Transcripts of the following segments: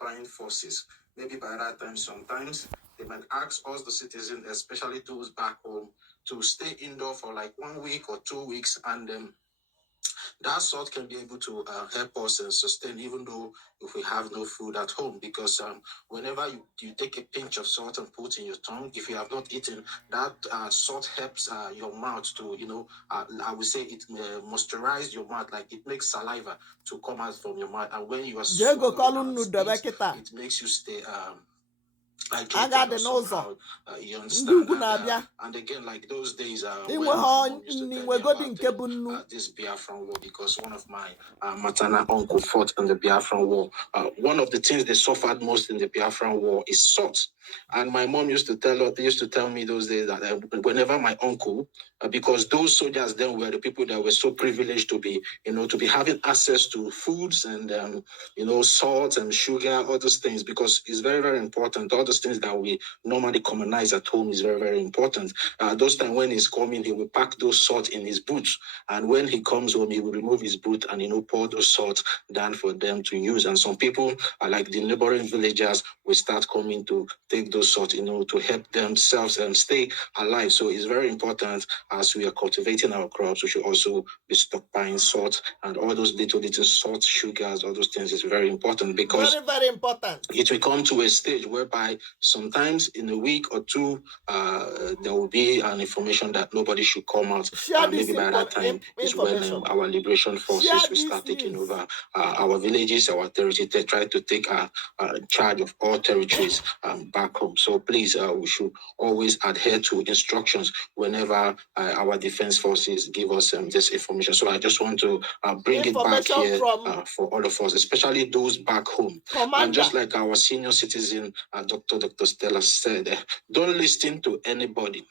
occupying forces. Maybe by that time, sometimes they might ask us, the citizens, especially those back home, to stay indoor for like 1 week or 2 weeks, and that salt can be able to help us sustain, even though if we have no food at home, because whenever you take a pinch of salt and put in your tongue, if you have not eaten, that salt helps your mouth to, I would say it moisturize your mouth, like it makes saliva to come out from your mouth, and when you are swallowing it makes you stay hydrated somehow, you understand? And again, like those days when my mom used to tell me about this Biafran war, because one of my maternal uncle fought in the Biafran war. One of the things they suffered most in the Biafran war is salt. And my mom used to tell me those days that whenever my uncle, because those soldiers then were the people that were so privileged to be having access to foods and salt and sugar, all those things, because it's very, very important. All those things that we normally commonize at home is very, very important. Those times when he's coming, he will pack those salt in his boots, and when he comes home, he will remove his boot and pour those salt down for them to use. And some people, like the neighboring villagers, will start coming to take those salt, to help themselves and stay alive. So it's very important, as we are cultivating our crops, we should also be stockpiling salt, and all those little salt, sugars, all those things is very important, because very, very important. It will come to a stage whereby sometimes in a week or two, there will be an information that nobody should come out. Maybe by that time is when our liberation forces will start taking over our villages, our territory, they try to take charge of all territories back home. So please, we should always adhere to instructions whenever our defense forces give us this information. So I just want to bring it back here for all of us, especially those back home. And just like our senior citizen, Dr. Stella said, don't listen to anybody.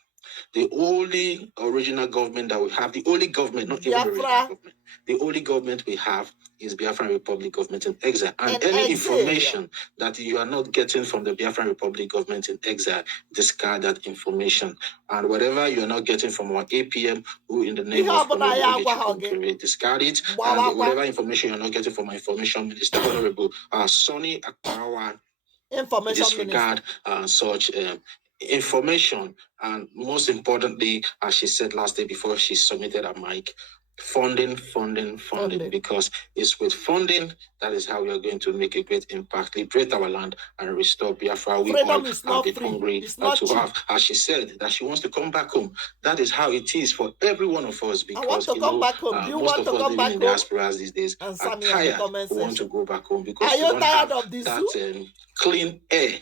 The only original government that we have, the only government, not even original government, the only government we have is Biafran Republic government in exile. And any information that you are not getting from the Biafran Republic government in exile, discard that information. And whatever you are not getting from our APM, who in the name of Honorable discard it. And whatever information you are not getting from our information minister, Honorable Sonny Akparawa, disregard such information. And most importantly, as she said last day before she submitted her mic, funding, because it's with funding that is how we are going to make a great impact, liberate our land, and restore Biafra. We all have been hungry to have, as she said, that she wants to come back home. That is how it is for every one of us, because most of us living in diasporas these days are tired. We want to go back home because we don't have that clean air,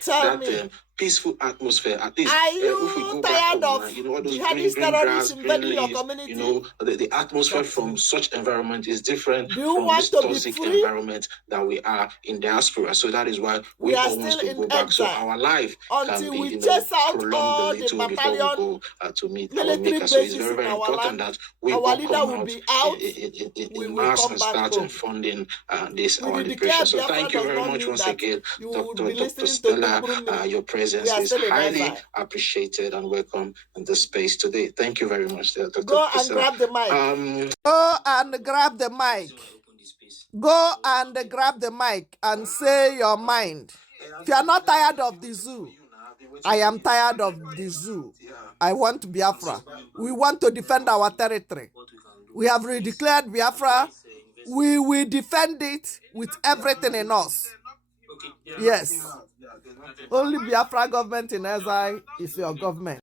peaceful atmosphere. At least if we go back home, all those green grass, green leaves, the atmosphere from such environment is different from this toxic environment that we are in diaspora. So that is why we all want to go back. So our life can be prolonged a little before we go to meet our maker. So it's very, very important that we all come out in mass and start funding this our liberation. So thank you very much once again, Dr. Stella. Your presence is highly appreciated and welcome in this space today. Thank you very much, Dr. Go and grab the mic. Go and grab the mic. Go and grab the mic and say your mind. If you are not tired of the zoo, I am tired of the zoo. I want Biafra. We want to defend our territory. We have redeclared Biafra. We will defend it with everything in us. Yes. Only Biafra government in exile is your government.